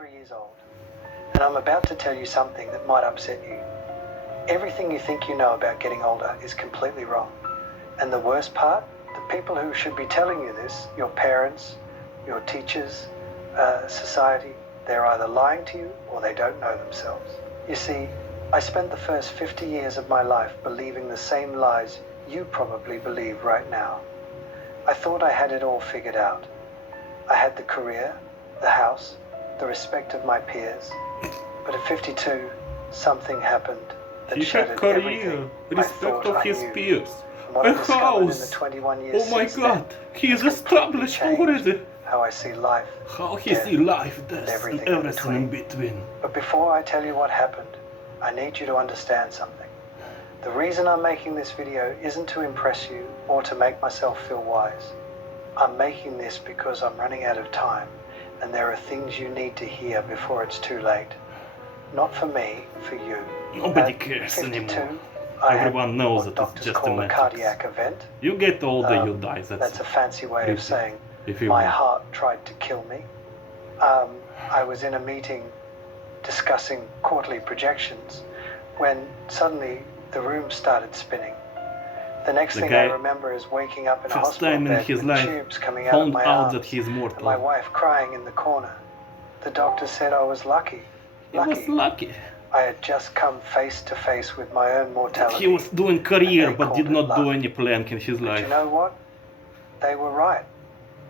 3 years old, and I'm about to tell you something that might upset you. Everything you think you know about getting older is completely wrong. And the worst part, the people who should be telling you this, your parents, your teachers, society, they're either lying to you or they don't know themselves. You see, I spent the first 50 years of my life believing the same lies you probably believe right now. I thought I had it all figured out. I had the career, the house, the respect of my peers. But at 52, something happened that He had shattered career, everything I respect thought of I his knew. peers, And what a I discovered in the house. 21 years Oh my since god, then he is has completely established changed already. how I see life, How he death, see life, death, and everything everything in in between. But before I tell you what happened, I need you to understand something. The reason I'm making this video isn't to impress you or to make myself feel wise. I'm making this because I'm running out of time and there are things you need to hear before it's too late. Not for me, for you. Nobody At cares 52, anymore. I had Everyone knows what that it's doctors just a call a matrix. cardiac event. You get older, you die. That's a fancy way of pretty, saying if you my want. heart tried to kill me. I was in a meeting discussing quarterly projections when suddenly the room started spinning. The next The thing I guy, remember is waking up in a first hospital time in bed his with life, tubes coming out of found my out that arms he is and my mortal. wife crying in the corner. The doctor said I was lucky. He was lucky. I had just come face to face with my own That mortality. he was doing career and they but did called it not do luck. any plank in his But life. you know what? They were right.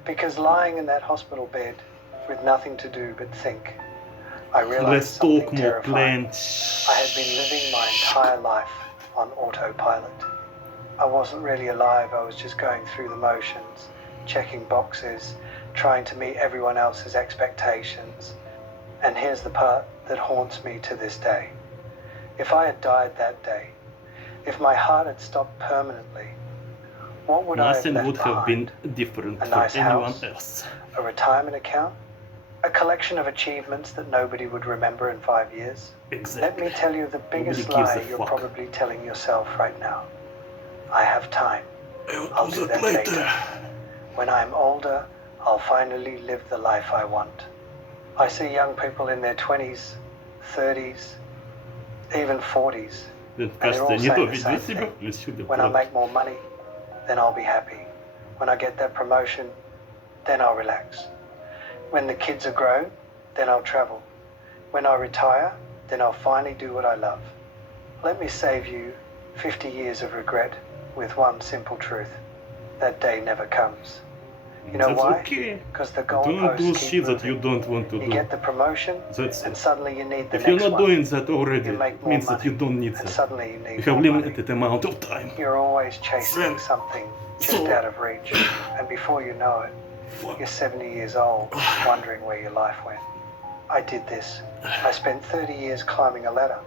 Because lying in that hospital bed with nothing to do but think, I realized Let's something talk more terrifying. plans. I had been living my entire life on autopilot. I wasn't really alive, I was just going through the motions, checking boxes, trying to meet everyone else's expectations. And here's the part that haunts me to this day. If I had died that day, if my heart had stopped permanently, what would I have Nothing left would have behind? been different A for nice anyone house? else. A retirement account? A collection of achievements that nobody would remember in 5 years? Let Exactly. me tell you the biggest Nobody gives lie a you're fuck. probably telling yourself right now. I have time. I'll do that later. When I'm older, I'll finally live the life I want. I see young people in their 20s, 30s, even 40s. Мне And they're кажется, all не то saying the ведь same себя, thing. ведь сюда When I правда. make more money, then I'll be happy. When I get that promotion, then I'll relax. When the kids are grown, then I'll travel. When I retire, then I'll finally do what I love. Let me save you 50 years of regret with one simple truth. That day never comes. You know That's why? okay. Because the Don't do goalposts shit keep that you moving. don't want to You do. get the promotion, That's and it. suddenly you need the If you're next not one. doing that already, You make it more means that you money, don't need and that. suddenly you You need have more money. limited amount of time. You're always chasing Then- something just so- out of reach, and before you know it, Fuck. you're 70 years old, wondering where your life went. I did this. I spent 30 years climbing a ladder,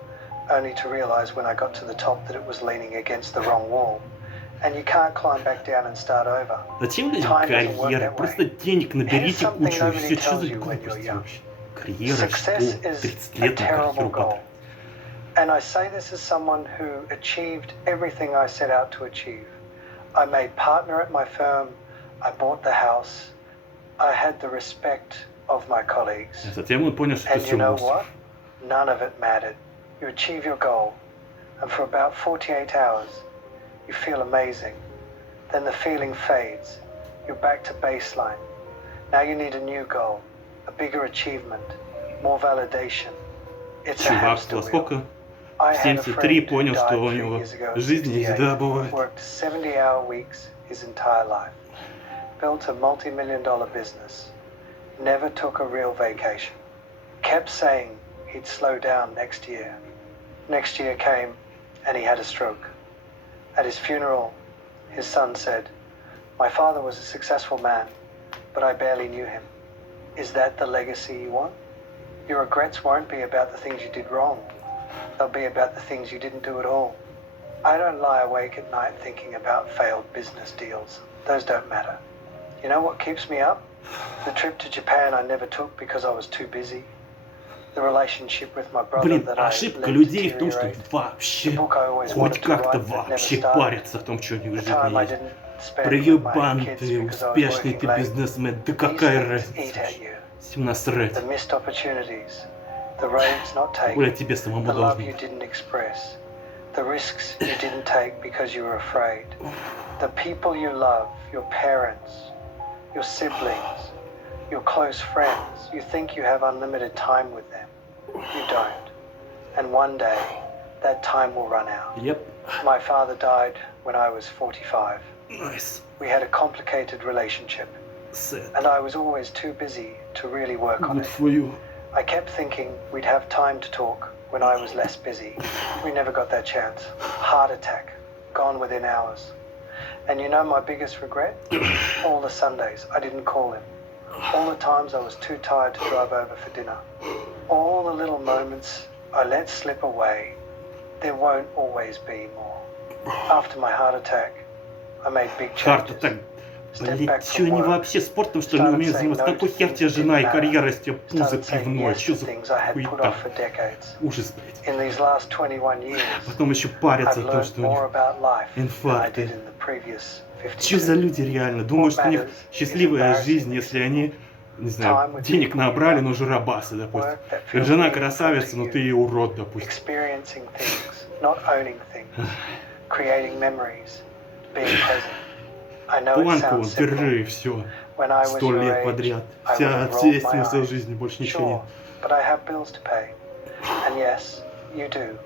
only to realize when I got to the top that it was leaning against the wrong wall. And you can't climb back down and start over. Зачем людям Time doesn't work карьера? that Просто way. денег наберите something кучу и nobody все. Что tells за you when you're глупости young. вообще? Карьера Success что? is 30 a лет на terrible карьеру goal. потратить. And I say this as someone who achieved everything I set out to achieve. I made partner at my firm, I bought the house, I had the respect of my colleagues. А затем он понял, что это And все you know мусор. what? None of it mattered. You achieve your goal, and for about 48 hours, you feel amazing. Then the feeling fades. You're back to baseline. Now you need a new goal, a bigger achievement, more validation. It's a Чувак, hamster во wheel. сколько? I В had a 73 friend who понял, died что у 3 него years ago at жизнь 68, езда бывает. worked 70-hour weeks his entire life, built a multi-million-dollar business, never took a real vacation, kept saying he'd slow down next year. Next year came and he had a stroke. At his funeral, his son said, "My father was a successful man, but I barely knew him. Is that the legacy you want? Your regrets won't be about the things you did wrong. They'll be about the things you didn't do at all." I don't lie awake at night thinking about failed business deals. Those don't matter. You know what keeps me up? The trip to Japan I never took because I was too busy. The relationship with my brother Блин, that I ошибка let людей в том, что deteriorate. вообще The book I always хоть wanted to как-то write that never вообще started. парятся о том, что у них в The жизни time I есть. didn't spend with my Проебан kids ты, because I was успешный working ты late. бизнесмен, да These какая things разница eat at вообще? you. Всем насрать. The missed opportunities, the roads not taken, Блядь, тебе самому the love you должно. didn't express, the risks you didn't take because you were afraid, the people you love, your parents, your siblings, your close friends. You think you have unlimited time with them. You don't. And one day, that time will run out. Yep. My father died when I was 45. Nice. We had a complicated relationship, Sad. and I was always too busy to really work on Good it. for you. I kept thinking we'd have time to talk when I was less busy. We never got that chance. Heart attack, gone within hours. And you know my biggest regret? All the Sundays I didn't call him. All the times I was too tired to drive over for dinner. All the little moments I let slip away. There won't always be more. After my heart attack, I made big Харта changes. так. Stepped back Блять, что from они work. вообще спортом что ли не умеют заниматься? Какой хер тебе жена и карьера, если у тебя пузо Started saying пивное? yes Что to за things I had put хуета? off for decades. Ужас, блядь. In these last 21 years, Потом еще парятся I've о том, learned что у more них about life than I инфаркты. did in the previous 50 Что за years. люди реально? Думают, что у них счастливая жизнь, если они, не знаю, денег набрали, но жиробасы, допустим. Work that И feels жена meaningful красавица, to но you. ты и урод, допустим. Experiencing things, not owning things, creating memories, being present. I know it Планку sounds simple. держи, и все. When I was 100 your лет age, подряд. I would Вся have rolled весь my смысл eyes. жизни, больше ничего нет. Sure, but I have bills to pay. And yes, you do.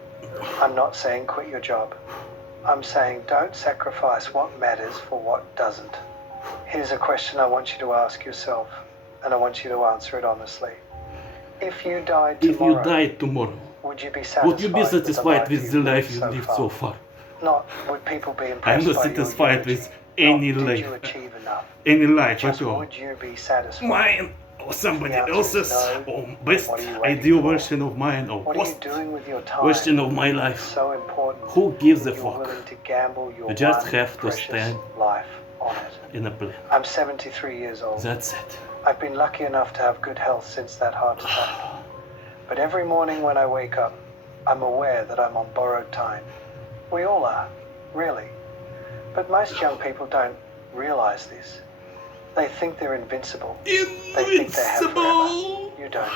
I'm not saying quit your job. I'm saying don't sacrifice what matters for what doesn't. Here's a question I want you to ask yourself, and I want you to answer it honestly. If you died If you tomorrow, die tomorrow, would you be would you be satisfied satisfied with the life you've you lived so far? Not would people be I'm impressed not by your satisfied eulogy. with any Not, did life, you achieve enough? any life Just at all. would you be satisfied? Mine or somebody The answer is else's, no. or best What are you waiting ideal for? version of mine, or What are you worst doing with your time? version of my life. So important. Who gives a that you're fuck? willing to gamble your You just one have to precious stand life on it. In a plane. I'm 73 years old. That's it. I've been lucky enough to have good health since that heart attack. But every morning when I wake up, I'm aware that I'm on borrowed time. We all are, really. But most young people don't realize this. They think they're invincible. They think they have forever. You don't.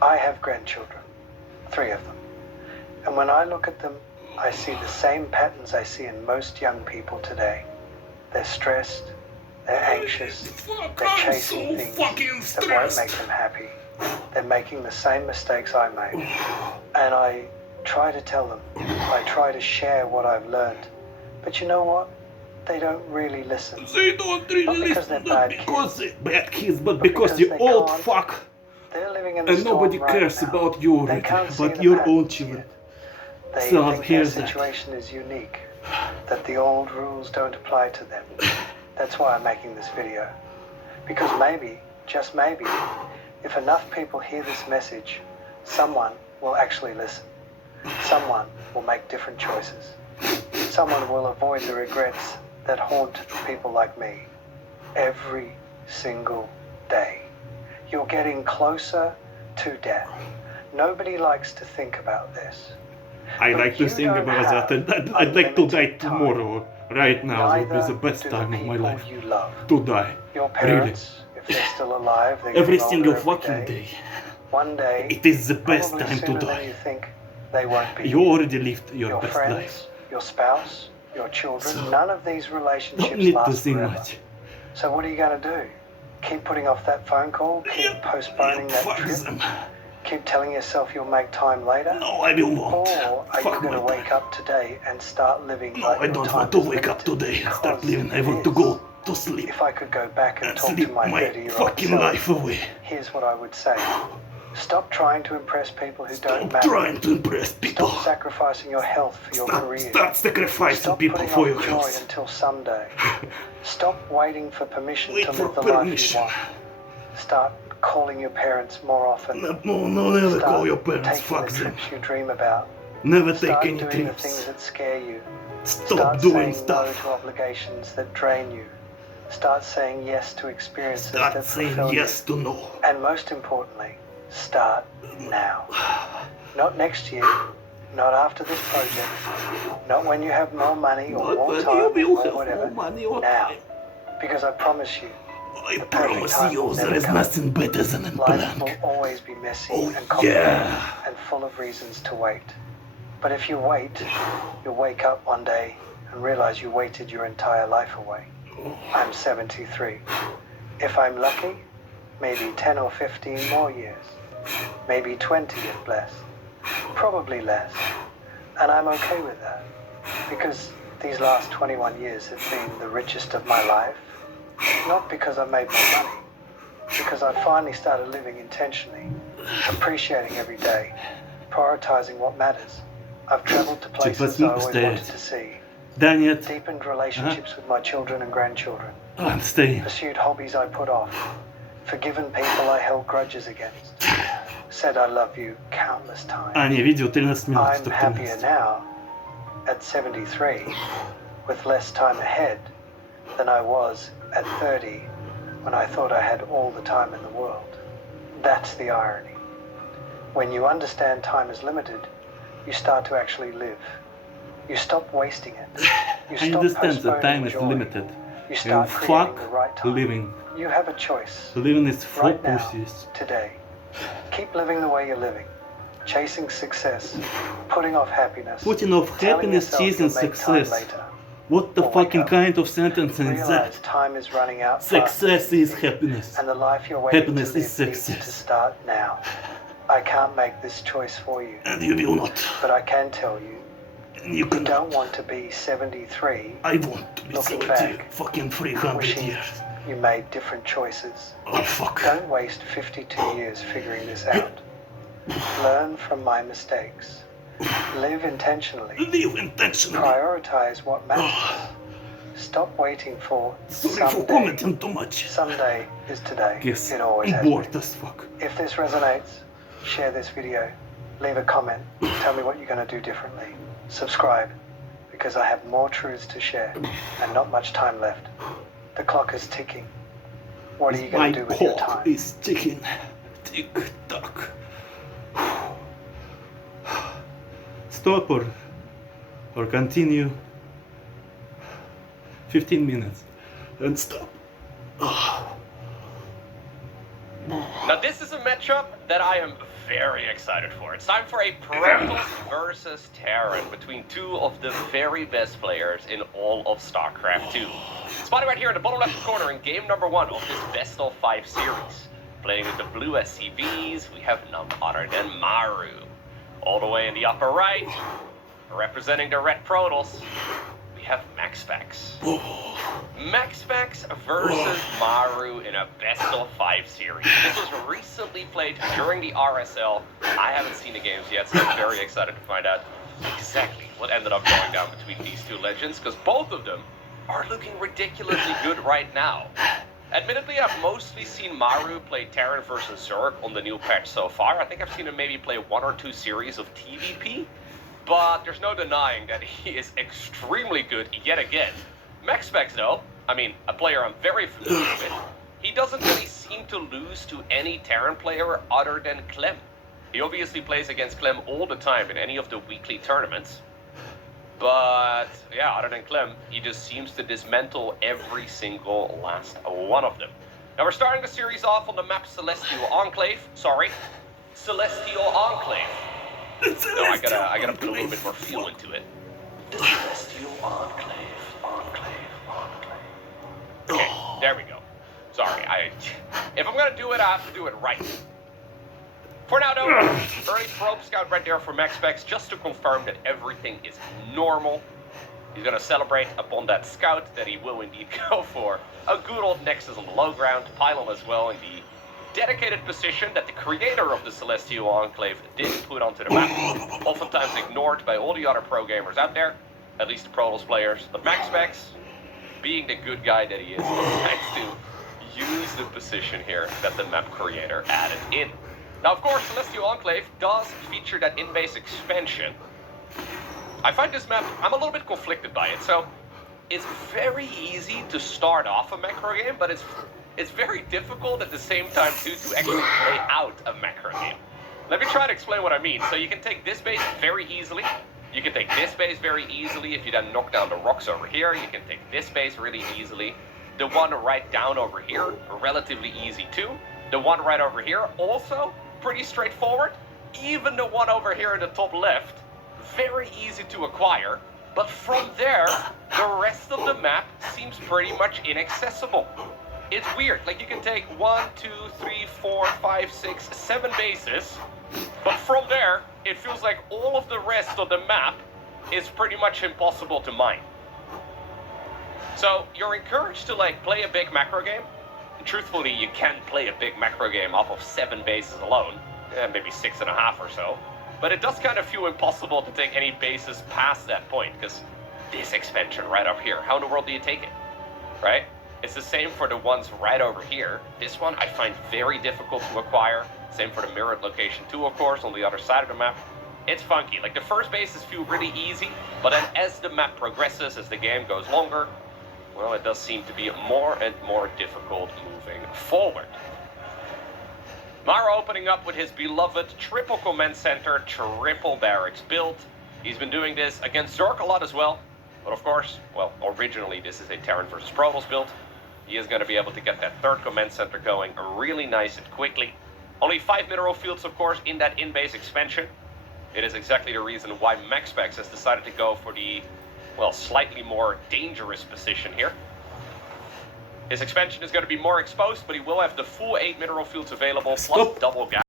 I have grandchildren, 3 of them. And when I look at them, I see the same patterns I see in most young people today. They're stressed, they're anxious, they're chasing things that won't make them happy. They're making the same mistakes I made. And I try to tell them, I try to share what I've learned. But you know what? They don't really listen. They don't Not really because they're listen, bad not because kids, they're bad kids, but but because because you they old can't fuck They're living in the and storm nobody right cares now. about you They already, can't see but the your patterns own children. yet. They So think their here's that. situation is unique, that the old rules don't apply to them. That's why I'm making this video. Because maybe, just maybe, if enough people hear this message, someone will actually listen. Someone will make different choices. Someone will avoid the regrets that haunt people like me every single day. You're getting closer to death. Nobody likes to think about this. I But like to you think don't about have that. I'd like to die unlimited time. tomorrow. Right now would be Neither the best do time the of my people life. you love. To die. Your Really. parents, if they're still alive, they're Every getting single older fucking every day. One day, It is the best probably time to sooner than die. you think, they won't be. You already lived your Your best friends, life. your spouse, your children, So, none of these Don't relationships need to last think forever. much. So what are you going to do? Keep putting off that phone call? Keep postponing that Fuck trip? them. Keep telling yourself you'll make time later? No, I will not. Or are you Fuck going to my wake time. up today and start living No, like I your don't time want to is wake up limited? today and start Because living. I it want to is. go to sleep If I could go back and and talk to sleep my my 30-year-old fucking self, life away. here's what I would say. Stop trying to impress people who don't Stop matter. trying to impress people. Stop sacrificing your health for your career. Start sacrificing Stop people putting for off your joy health. until someday. Stop waiting for permission Wait to for live the life permission. you want. Start calling your parents more often. No, never Start call your parents. taking Fuck the them. trips you dream about. Never take Start any doing the things trips. that scare you. Stop Start doing saying no to stuff. obligations that drain you. Start saying yes to experiences Start that saying fulfill yes you. to no. And most importantly, start now. Not next year, not after this project, not when you have more money or Not more when time you will or have whatever. more money or Now. time. Because I promise you, I promise you, there is nothing better than a Life will blank. always be messy Oh, and complicated yeah. and full of reasons to wait. But if you wait, you'll wake up one day and realize you waited your entire life away. I'm 73. If I'm lucky, maybe 10 or 15 more years. Maybe 20 if less. Probably less. And I'm okay with that. Because these last 21 years have been the richest of my life. Not because I made more money. Because I finally started living intentionally. Appreciating every day. Prioritizing what matters. I've traveled to places I always wanted to see. Да нет. Deepened relationships with my children and grandchildren. I'm staying. Pursued hobbies I put off. Forgiven people I held grudges against. Said I love you countless times. А, не, видео 13 минут, I'm стоп, happier 13. now, at 73, with less time ahead than I was at 30 when I thought I had all the time in the world. That's the irony. When you understand time is limited, you start to actually live. You stop wasting it. You I stop understand that time postponing is joy. limited. You And start creating fuck the right time. living. You have a choice. Living is for Right now, pussies. today. Keep living the way you're living. Chasing success. Putting off happiness. Putting off telling happiness, yourself chasing you'll make time success. later. What the Or wake fucking up. kind of sentence is Realize that? time is running out fast. Success is happiness. And the life you're waiting Happiness to is live needs to success. start now. I can't make this choice for you, And you will not. but I can tell you, And you you cannot. don't want to be 73 I want to be Looking 70 back, fucking 300 wishing years. you made different choices. Oh fuck. Don't waste 52 years figuring this out. Learn from my mistakes. Live intentionally. Live intentionally. Prioritize what matters. Stop waiting for Sorry for someday. commenting too much. Someday is today. Yes, It always I'm has bored been. as fuck. If this resonates, share this video. Leave a comment. Tell me what you're going to do differently. Subscribe, because I have more truths to share and not much time left. The clock is ticking. What are you My going to do with your clock time? is ticking. Tick tock. Stop or continue. 15 minutes and stop. Now this is a matchup that I am very excited for. It's time for a Protoss versus Terran between two of the very best players in all of StarCraft 2. Spotted right here in the bottom left corner in game number 1 of this best of 5 series. Playing with the blue SCVs, we have none other than Maru. All the way in the upper right, representing the red Protoss, we have MaxPax. MaxPax versus Maru in a best of 5 series. This was recently played during the RSL. I haven't seen the games yet, so I'm very excited to find out exactly what ended up going down between these two legends, because both of them are looking ridiculously good right now. Admittedly, I've mostly seen Maru play Terran versus Zerg on the new patch so far. I think I've seen him maybe play 1 or 2 series of TVP, but there's no denying that he is extremely good yet again. MaxPax though, I mean, a player I'm very familiar with, he doesn't really seem to lose to any Terran player other than Clem. He obviously plays against Clem all the time in any of the weekly tournaments. But yeah, other than Clem, he just seems to dismantle every single last one of them. Now we're starting the series off on the map Celestial Enclave. Sorry, Celestial Enclave. No, I gotta put a little bit more feel into it. The Celestial Enclave. Okay, there we go. Sorry, if I'm gonna do it, I have to do it right. For now, though, early probe scout right there for MaxPax, just to confirm that everything is normal. He's gonna celebrate upon that scout that he will indeed go for a good old Nexus on the low ground, pylon as well in the dedicated position that the creator of the Celestial Enclave did put onto the map, oftentimes ignored by all the other pro gamers out there, at least the Protoss players. But MaxPax, being the good guy that he is, decides to use the position here that the map creator added in. Now, of course, Celestial Enclave does feature that in-base expansion. I find this map, I'm a little bit conflicted by it, so it's very easy to start off a macro game, but it's very difficult at the same time too to actually play out a macro game. Let me try to explain what I mean. So you can take this base very easily. You can take this base very easily if you then knock down the rocks over here. You can take this base really easily. The one right down over here, relatively easy too. The one right over here, also pretty straightforward. Even the one over here in the top left, very easy to acquire. But from there, the rest of the map seems pretty much inaccessible. It's weird, like you can take 1, 2, 3, 4, 5, 6, 7 bases, but from there, it feels like all of the rest of the map is pretty much impossible to mine. So you're encouraged to like play a big macro game. And truthfully, you can't play a big macro game off of 7 bases alone, maybe 6.5 or so. But it does kind of feel impossible to take any bases past that point, because this expansion right up here, how in the world do you take it, right? It's the same for the ones right over here. This one I find very difficult to acquire. Same for the mirrored location too, of course, on the other side of the map. It's funky. Like the first bases feel really easy, but then as the map progresses, as the game goes longer, well, it does seem to be more and more difficult moving forward. Mara opening up with his beloved triple command center, triple barracks build. He's been doing this against Zork a lot as well. But of course, well, originally this is a Terran versus Protoss build. He is going to be able to get that third command center going really nice and quickly. Only 5 mineral fields, of course, in that in-base expansion. It is exactly the reason why MaxPax has decided to go for the, well, slightly more dangerous position here. His expansion is going to be more exposed, but he will have the full 8 mineral fields available, plus double gas.